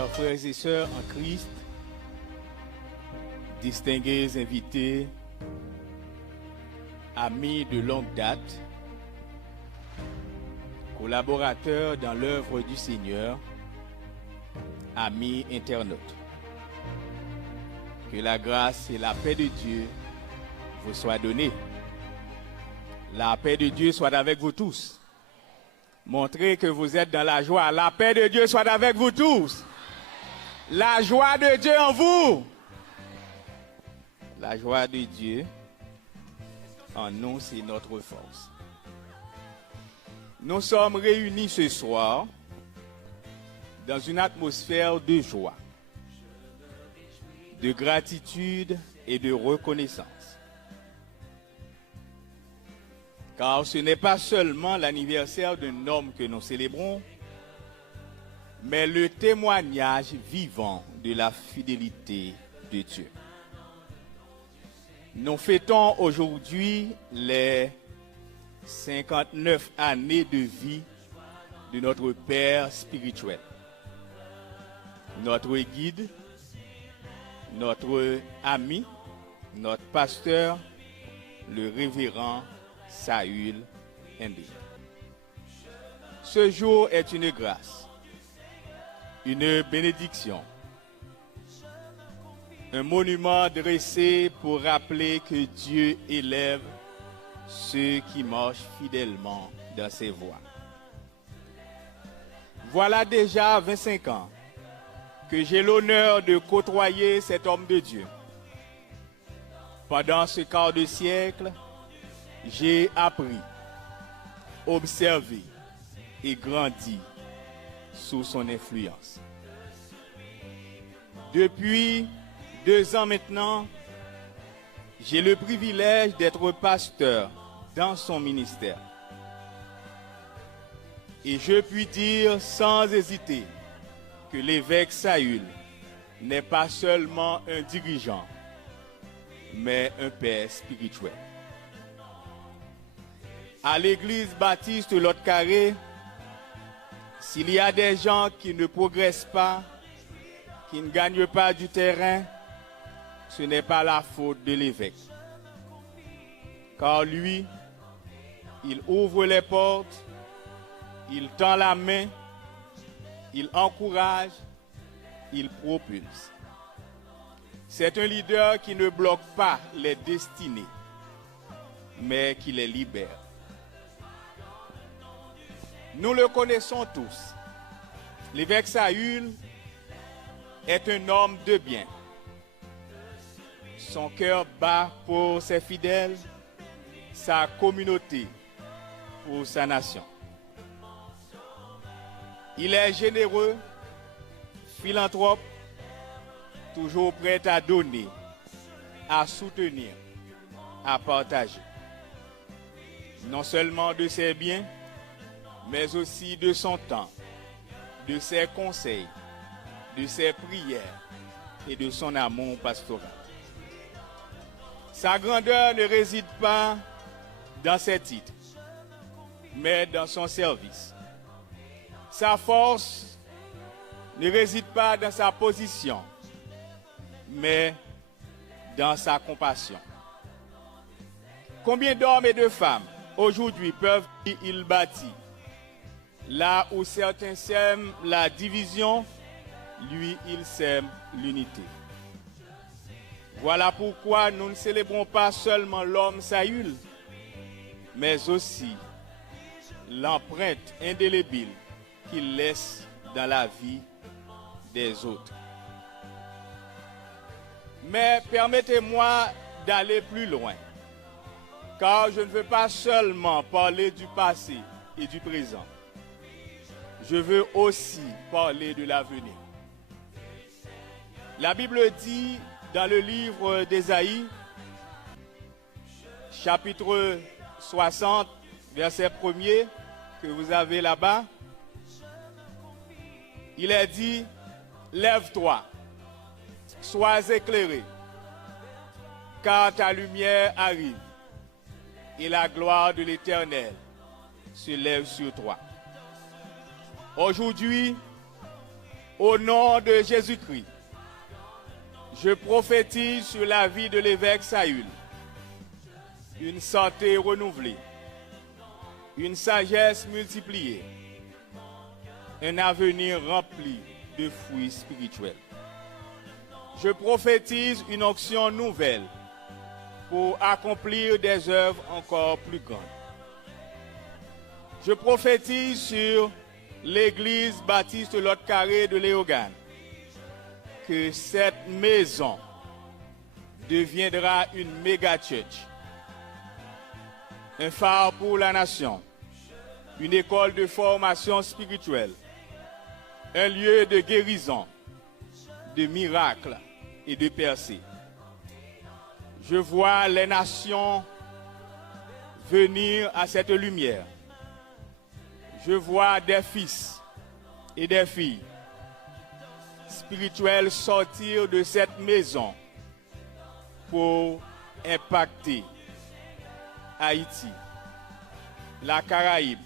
Chers frères et sœurs en Christ, distingués invités, amis de longue date, collaborateurs dans l'œuvre du Seigneur, amis internautes, que la grâce et la paix de Dieu vous soient données. La paix de Dieu soit avec vous tous. Montrez que vous êtes dans la joie. La paix de Dieu soit avec vous tous. La joie de Dieu en vous. La joie de Dieu en nous, c'est notre force. Nous sommes réunis ce soir dans une atmosphère de joie, de gratitude et de reconnaissance. Car ce n'est pas seulement l'anniversaire d'un homme que nous célébrons, mais le témoignage vivant de la fidélité de Dieu. Nous fêtons aujourd'hui les 59 années de vie de notre Père spirituel, notre guide, notre ami, notre pasteur, le révérend Saül Ndé. Ce jour est une grâce, une bénédiction, un monument dressé pour rappeler que Dieu élève ceux qui marchent fidèlement dans ses voies. Voilà déjà 25 ans que j'ai l'honneur de côtoyer cet homme de Dieu. Pendant ce quart de siècle, j'ai appris, observé et grandi sous son influence. Depuis 2 ans maintenant, j'ai le privilège d'être pasteur dans son ministère. Et je puis dire sans hésiter que l'évêque Saül n'est pas seulement un dirigeant, mais un père spirituel. À l'église baptiste Lot Carré, s'il y a des gens qui ne progressent pas, qui ne gagnent pas du terrain, ce n'est pas la faute de l'évêque. Car lui, il ouvre les portes, il tend la main, il encourage, il propulse. C'est un leader qui ne bloque pas les destinées, mais qui les libère. Nous le connaissons tous. L'évêque Saül est un homme de bien. Son cœur bat pour ses fidèles, sa communauté, pour sa nation. Il est généreux, philanthrope, toujours prêt à donner, à soutenir, à partager. Non seulement de ses biens, mais aussi de son temps, de ses conseils, de ses prières et de son amour pastoral. Sa grandeur ne réside pas dans ses titres, mais dans son service. Sa force ne réside pas dans sa position, mais dans sa compassion. Combien d'hommes et de femmes aujourd'hui peuvent dire il bâtit? Là où certains sèment la division, lui, il sème l'unité. Voilà pourquoi nous ne célébrons pas seulement l'homme Saül, mais aussi l'empreinte indélébile qu'il laisse dans la vie des autres. Mais permettez-moi d'aller plus loin, car je ne veux pas seulement parler du passé et du présent. Je veux aussi parler de l'avenir. La Bible dit dans le livre d'Ésaïe, chapitre 60, verset 1er, que vous avez là-bas, il est dit, lève-toi, sois éclairé, car ta lumière arrive, et la gloire de l'Éternel se lève sur toi. Aujourd'hui, Au nom de Jésus-Christ, je prophétise sur la vie de l'évêque Saül une santé renouvelée, une sagesse multipliée, un avenir rempli de fruits spirituels. Je prophétise une onction nouvelle pour accomplir des œuvres encore plus grandes. Je prophétise sur l'église baptiste Lot Carré de Léogane que cette maison deviendra une méga church, un phare pour la nation, une école de formation spirituelle, un lieu de guérison, de miracles et de percées. Je vois les nations venir à cette lumière. Je vois des fils et des filles spirituels sortir de cette maison pour impacter Haïti, la Caraïbe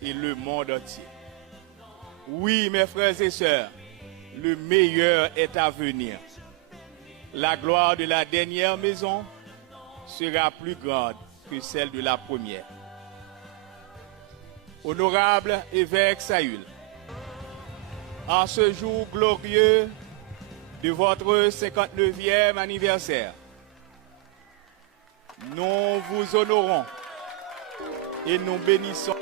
et le monde entier. Oui, mes frères et sœurs, le meilleur est à venir. La gloire de la dernière maison sera plus grande que celle de la première. Honorable évêque Saül, en ce jour glorieux de votre 59e anniversaire, nous vous honorons et nous bénissons